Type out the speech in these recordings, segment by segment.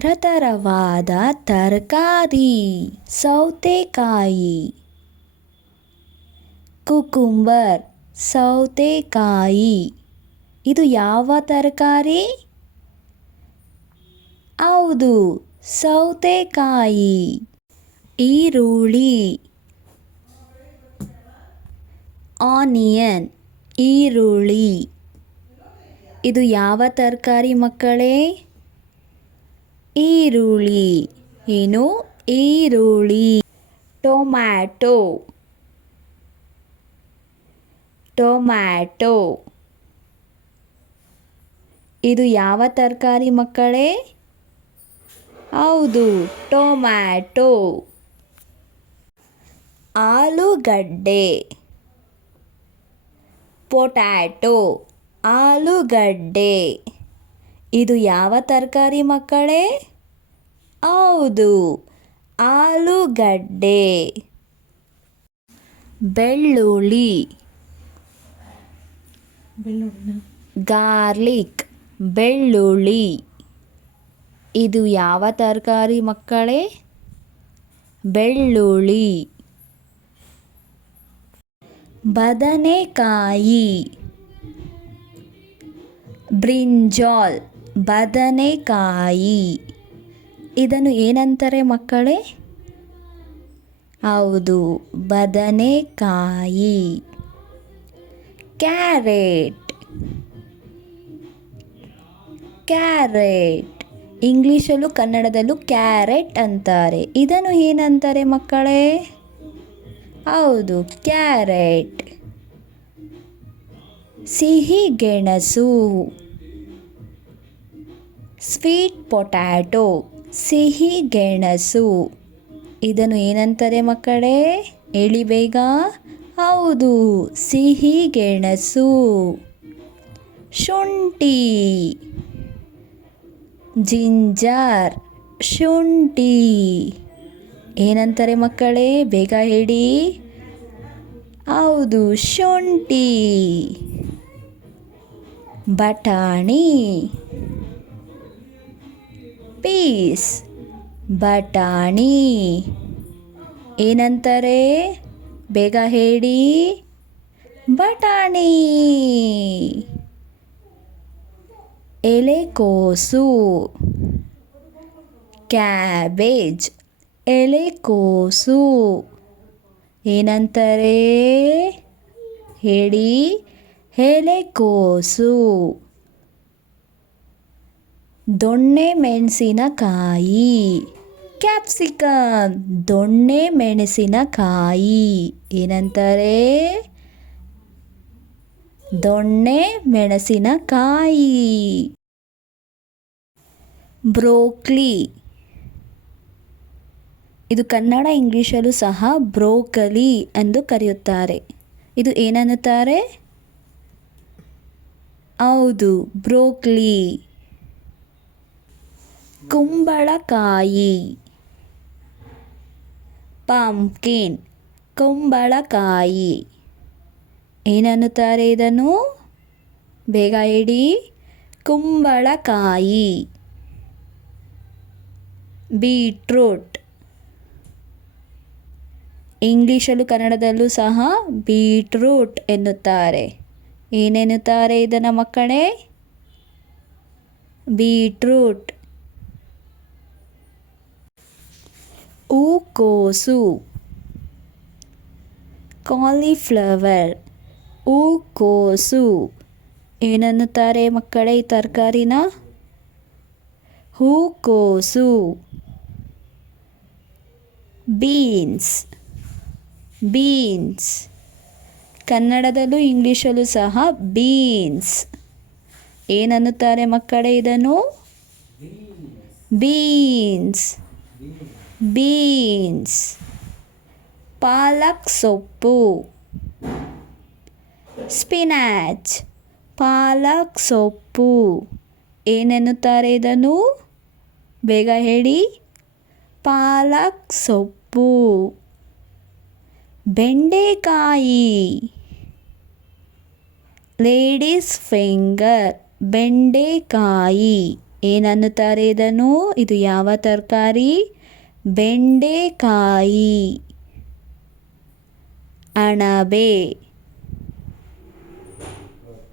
ಥರಥರವಾದ ತರಕಾರಿ ಸೌತೆಕಾಯಿ. ಕುಕುಂಬರ್ ಸೌತೆಕಾಯಿ. ಇದು ಯಾವ ತರಕಾರಿ? ಹೌದು, ಸೌತೆಕಾಯಿ. ಈರುಳ್ಳಿ ಆನಿಯನ್ ಈರುಳ್ಳಿ. ಇದು ಯಾವ ತರಕಾರಿ ಮಕ್ಕಳೇ? ಈರುಳ್ಳಿ. ಏನು? ಈರುಳ್ಳಿ. Tomato tomato. ಇದು ಯಾವ ತರಕಾರಿ ಮಕ್ಕಳೇ? ಹೌದು, ಟೊಮ್ಯಾಟೊ. ಆಲೂಗಡ್ಡೆ ಪೊಟ್ಯಾಟೊ. ಆಲೂಗಡ್ಡೆ. ಇದು ಯಾವ ತರಕಾರಿ ಮಕ್ಕಳೇ? ಹೌದು, ಆಲೂಗಡ್ಡೆ. ಬೆಳ್ಳುಳ್ಳಿ ಗಾರ್ಲಿಕ್. ಬೆಳ್ಳುಳ್ಳಿ. ಇದು ಯಾವ ತರಕಾರಿ ಮಕ್ಕಳೇ? ಬೆಳ್ಳುಳ್ಳಿ. ಬದನೆಕಾಯಿ ಬ್ರಿಂಜಾಲ್. ಬದನೆಕಾಯಿ. ಇದನ್ನು ಏನಂತಾರೆ ಮಕ್ಕಳೇ? ಹೌದು, ಬದನೆಕಾಯಿ. Carrot carrot. ಇಂಗ್ಲೀಷಲ್ಲೂ ಕನ್ನಡದಲ್ಲೂ ಕ್ಯಾರೆಟ್ ಅಂತಾರೆ. ಇದನ್ನು ಏನಂತಾರೆ ಮಕ್ಕಳೇ? ಹೌದು, ಕ್ಯಾರೆಟ್. ಸಿಹಿ ಗೆಣಸು ಸ್ವೀಟ್ ಪೊಟ್ಯಾಟೊ. ಸಿಹಿ ಗೆಣಸು. ಇದನ್ನು ಏನಂತಾರೆ ಮಕ್ಕಳೇ? ಹೇಳಿ ಬೇಗ. ಹೌದು, ಸಿಹಿ ಗೆಣಸು. ಶುಂಠಿ ಜಿಂಜರ್. ಶುಂಠಿ. ಏನಂತಾರೆ ಮಕ್ಕಳೇ? ಬೇಗ ಹೇಳಿ. ಹೌದು, ಶುಂಠಿ. ಬಟಾಣಿ ಪೀಸ್. ಬಟಾಣಿ. ಏನಂತಾರೆ? ಬೇಗ ಹೇಳಿ. ಬಟಾಣಿ. ಎಲೆಕೋಸು ಕ್ಯಾಬೇಜ್. ಎಲೆಕೋಸು. ಏನಂತಾರೆ? ಹೇಳಿ. ಎಲೆಕೋಸು. ದೊಣ್ಣೆ ಮೆಣಸಿನಕಾಯಿ ಕ್ಯಾಪ್ಸಿಕಮ್. ದೊಣ್ಣೆ ಮೆಣಸಿನಕಾಯಿ. ಏನಂತಾರೆ? ದೊಣ್ಣೆ ಮೆಣಸಿನಕಾಯಿ. ಬ್ರೋಕ್ಲಿ. ಇದು ಕನ್ನಡ ಇಂಗ್ಲೀಷಲ್ಲೂ ಸಹ ಬ್ರೋಕಲಿ ಎಂದು ಕರೆಯುತ್ತಾರೆ. ಇದು ಏನನ್ನುತ್ತಾರೆ? ಹೌದು, ಬ್ರೋಕ್ಲಿ. ಕುಂಬಳಕಾಯಿ ಪಂಪ್ಕಿನ್. ಕುಂಬಳಕಾಯಿ. ಏನನ್ನುತ್ತಾರೆ ಇದನ್ನು? ಬೇಗ ಹೇಳಿ. ಕುಂಬಳಕಾಯಿ. ಬೀಟ್ರೂಟ್. ಇಂಗ್ಲೀಷಲ್ಲೂ ಕನ್ನಡದಲ್ಲೂ ಸಹ ಬೀಟ್ರೂಟ್ ಎನ್ನುತ್ತಾರೆ. ಏನೆನ್ನುತ್ತಾರೆ ಇದನ್ನು ಮಕ್ಕಳೇ? ಬೀಟ್ರೂಟ್. ಹೂಕೋಸು ಕಾಲಿಫ್ಲವರ್. ಹೂಕೋಸು. ಏನನ್ನುತ್ತಾರೆ ಮಕ್ಕಳೇ ಈ ತರಕಾರಿನ? ಹೂಕೋಸು. ಬೀನ್ಸ್. ಬೀನ್ಸ್. ಕನ್ನಡದಲ್ಲೂ ಇಂಗ್ಲೀಷಲ್ಲೂ ಸಹ ಬೀನ್ಸ್. ಏನನ್ನುತ್ತಾರೆ ಮಕ್ಕಳೇ ಇದನ್ನು? ಬೀನ್ಸ್. ಬೀನ್ಸ್. ಪಾಲಕ್ ಸೊಪ್ಪು ಸ್ಪಿನಾಚ್. ಪಾಲಕ್ ಸೊಪ್ಪು. ಏನೆನ್ನುತ್ತಾರೆ ಇದನ್ನು? ಬೇಗ ಹೇಳಿ. ಪಾಲಕ್ ಸೊಪ್ಪು. ಬೆಂಡೆಕಾಯಿ ಲೇಡೀಸ್ ಫಿಂಗರ್. ಬೆಂಡೆಕಾಯಿ. ಏನನ್ನುತ್ತಾರೆ ಇದನ್ನು? ಇದು ಯಾವ ತರಕಾರಿ? ಬೆಂಡೆಕಾಯಿ. ಅಣಬೆ.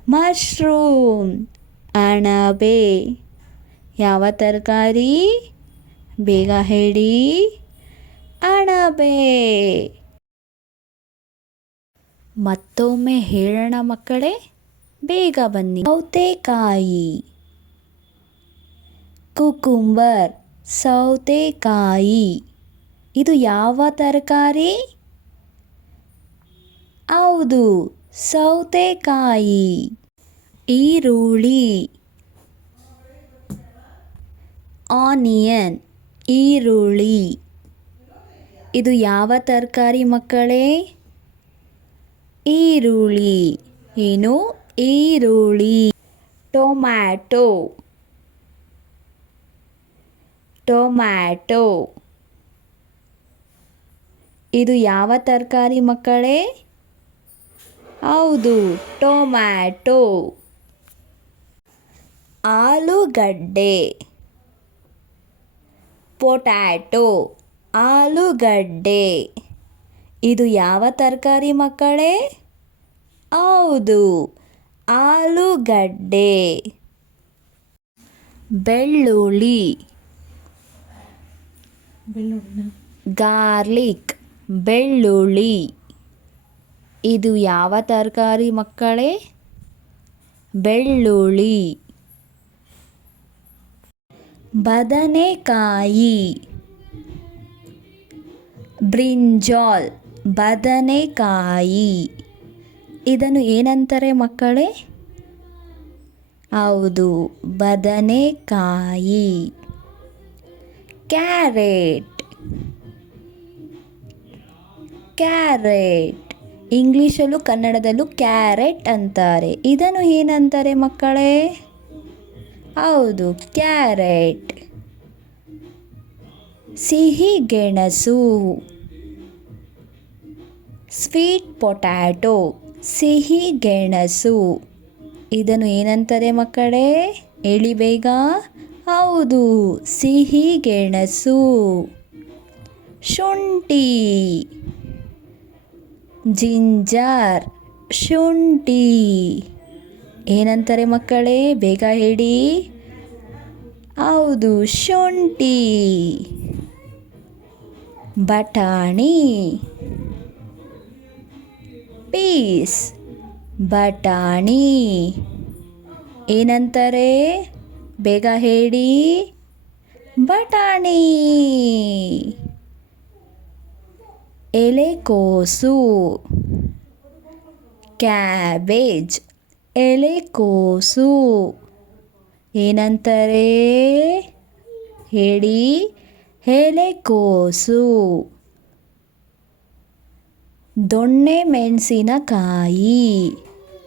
ಮಶ್ರೂಮ್. ಅಣಬೆ ಯಾವ ತರಕಾರಿ? ಬೇಗ ಹೇಳಿ. ಅಣಬೆ. ಮತ್ತೊಮ್ಮೆ ಹೇಳೋಣ ಮಕ್ಕಳೇ, ಬೇಗ ಬನ್ನಿ. ಸೌತೆಕಾಯಿ. ಕುಕುಂಬರ್. ಸೌತೆಕಾಯಿ. ಇದು ಯಾವ ತರಕಾರಿ? ಹೌದು, ಸೌತೆಕಾಯಿ. ಈರುಳ್ಳಿ. ಆನಿಯನ್. ಈರುಳ್ಳಿ. ಇದು ಯಾವ ತರಕಾರಿ ಮಕ್ಕಳೇ? ಈರುಳ್ಳಿ. ಏನು? ಈರುಳ್ಳಿ. ಟೊಮ್ಯಾಟೊ. ಟೊಮ್ಯಾಟೊ. ಇದು ಯಾವ ತರಕಾರಿ ಮಕ್ಕಳೇ? ಹೌದು, ಟೊಮ್ಯಾಟೊ. ಆಲೂಗಡ್ಡೆ. ಪೊಟ್ಯಾಟೊ. ಆಲೂಗಡ್ಡೆ. ಇದು ಯಾವ ತರಕಾರಿ ಮಕ್ಕಳೇ? ಹೌದು, ಆಲೂಗಡ್ಡೆ. ಬೆಳ್ಳುಳ್ಳಿ. ಗಾರ್ಲಿಕ್. ಬೆಳ್ಳುಳ್ಳಿ. ಇದು ಯಾವ ತರಕಾರಿ ಮಕ್ಕಳೇ? ಬೆಳ್ಳುಳ್ಳಿ. ಬದನೆಕಾಯಿ. ಬ್ರಿಂಜಾಲ್. ಬದನೆಕಾಯಿ. ಇದನ್ನು ಏನಂತಾರೆ ಮಕ್ಕಳೇ? ಹೌದು, ಬದನೆಕಾಯಿ. ಕ್ಯಾರೆಟ್. ಕ್ಯಾರೆಟ್. ಇಂಗ್ಲೀಷಲ್ಲೂ ಕನ್ನಡದಲ್ಲೂ ಕ್ಯಾರೆಟ್ ಅಂತಾರೆ. ಇದನ್ನು ಏನಂತಾರೆ ಮಕ್ಕಳೇ? ಹೌದು, ಕ್ಯಾರೆಟ್. ಸಿಹಿ ಗೆಣಸು. Sweet potato. ಸಿಹಿ ಗೆಣಸು. ಇದನ್ನು ಏನಂತಾರೆ ಮಕ್ಕಳೇ? ಹೇಳಿ ಬೇಗ. ಹೌದು, ಸಿಹಿ ಗೆಣಸು. ಶುಂಠಿ. ಜಿಂಜರ್. ಶುಂಠಿ. ಏನಂತಾರೆ ಮಕ್ಕಳೇ? ಬೇಗ ಹೇಳಿ. ಹೌದು, ಶುಂಠಿ. ಬಟಾಣಿ. ಪೀಸ್. ಬಟಾಣಿ. ಏನಂತಾರೆ? ಬೇಗ ಹೇಳಿ. ಬಟಾಣಿ. ಎಲೆಕೋಸು. ಕ್ಯಾಬೇಜ್. ಎಲೆಕೋಸು. ಏನಂತಾರೆ? ಹೇಳಿ. ಎಲೆಕೋಸು. ದೊಣ್ಣೆ ಮೆಣಸಿನಕಾಯಿ.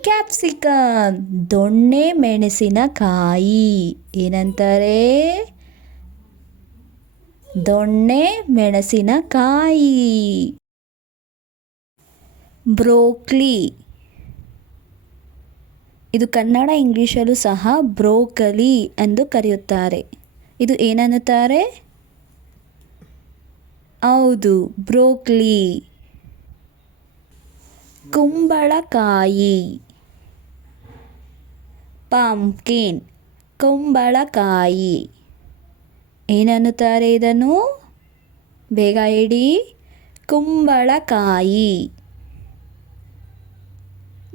ಕ್ಯಾಪ್ಸಿಕಮ್. ದೊಣ್ಣೆ ಮೆಣಸಿನಕಾಯಿ. ಏನಂತಾರೆ? ದೊಣ್ಣೆ ಮೆಣಸಿನಕಾಯಿ. ಬ್ರೋಕ್ಲಿ. ಇದು ಕನ್ನಡ ಇಂಗ್ಲೀಷಲ್ಲೂ ಸಹ ಬ್ರೋಕಲಿ ಎಂದು ಕರೆಯುತ್ತಾರೆ. ಇದು ಏನನ್ನುತ್ತಾರೆ? ಹೌದು, ಬ್ರೋಕ್ಲಿ. ಕುಂಬಳಕಾಯಿ. ಪಂಪ್ಕಿನ್. ಕುಂಬಳಕಾಯಿ. ಏನನ್ನುತ್ತಾರೆ ಇದನ್ನು? ಬೇಗ ಹೇಳಿ. ಕುಂಬಳಕಾಯಿ.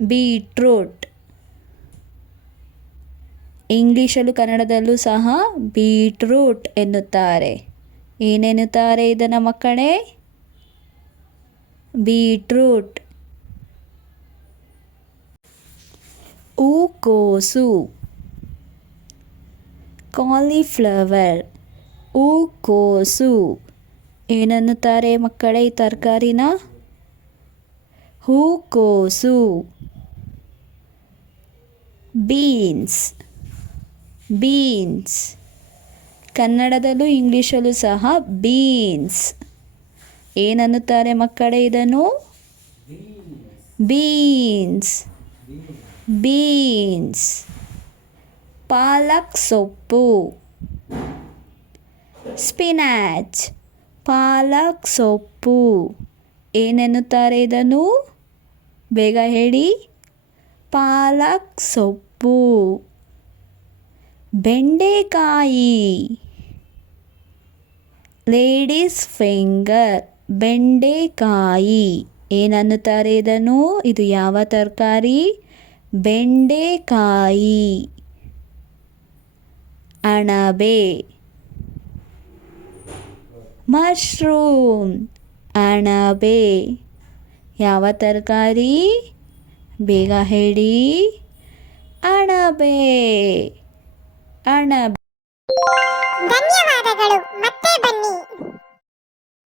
ಬೀಟ್ರೂಟ್. ಇಂಗ್ಲೀಷಲ್ಲೂ ಕನ್ನಡದಲ್ಲೂ ಸಹ ಬೀಟ್ರೂಟ್ ಎನ್ನುತ್ತಾರೆ. ಏನೆನ್ನುತ್ತಾರೆ ಇದನ್ನು ಮಕ್ಕಳೇ? ಬೀಟ್ರೂಟ್. ಹೂಕೋಸು. ಕಾಲಿಫ್ಲವರ್. ಹೂಕೋಸು. ಏನನ್ನುತ್ತಾರೆ ಮಕ್ಕಳೇ ಈ ತರಕಾರಿನ? ಹೂಕೋಸು. ಬೀನ್ಸ್. ಬೀನ್ಸ್. ಕನ್ನಡದಲ್ಲೂ ಇಂಗ್ಲೀಷಲ್ಲೂ ಸಹ ಬೀನ್ಸ್. ಏನನ್ನುತ್ತಾರೆ ಮಕ್ಕಳೇ ಇದನ್ನು? ಬೀನ್ಸ್. ಬೀನ್ಸ್. ಪಾಲಕ್ ಸೊಪ್ಪು. ಸ್ಪಿನಾಚ್ ಪಾಲಕ್ ಸೊಪ್ಪು. ಏನೆನ್ನುತ್ತಾರೆ ಇದನ್ನು? ಬೇಗ ಹೇಳಿ. ಪಾಲಕ್ ಸೊಪ್ಪು. ಬೆಂಡೆಕಾಯಿ ಲೇಡೀಸ್ ಫಿಂಗರ್. ಬೆಂಡೆಕಾಯಿ ಏನನ್ನುತ್ತಾರೆ ಇದನ್ನು? ಇದು ಯಾವ ತರಕಾರಿ? ಬೆಂಡೆಕಾಯಿ. ಅಣಬೆ ಮಶ್ರೂಮ್. ಅಣಬೆ ಯಾವ ತರಕಾರಿ? ಬೇಗ ಹೇಳಿ. ಅಣಬೆ. ಅಣಬೆ.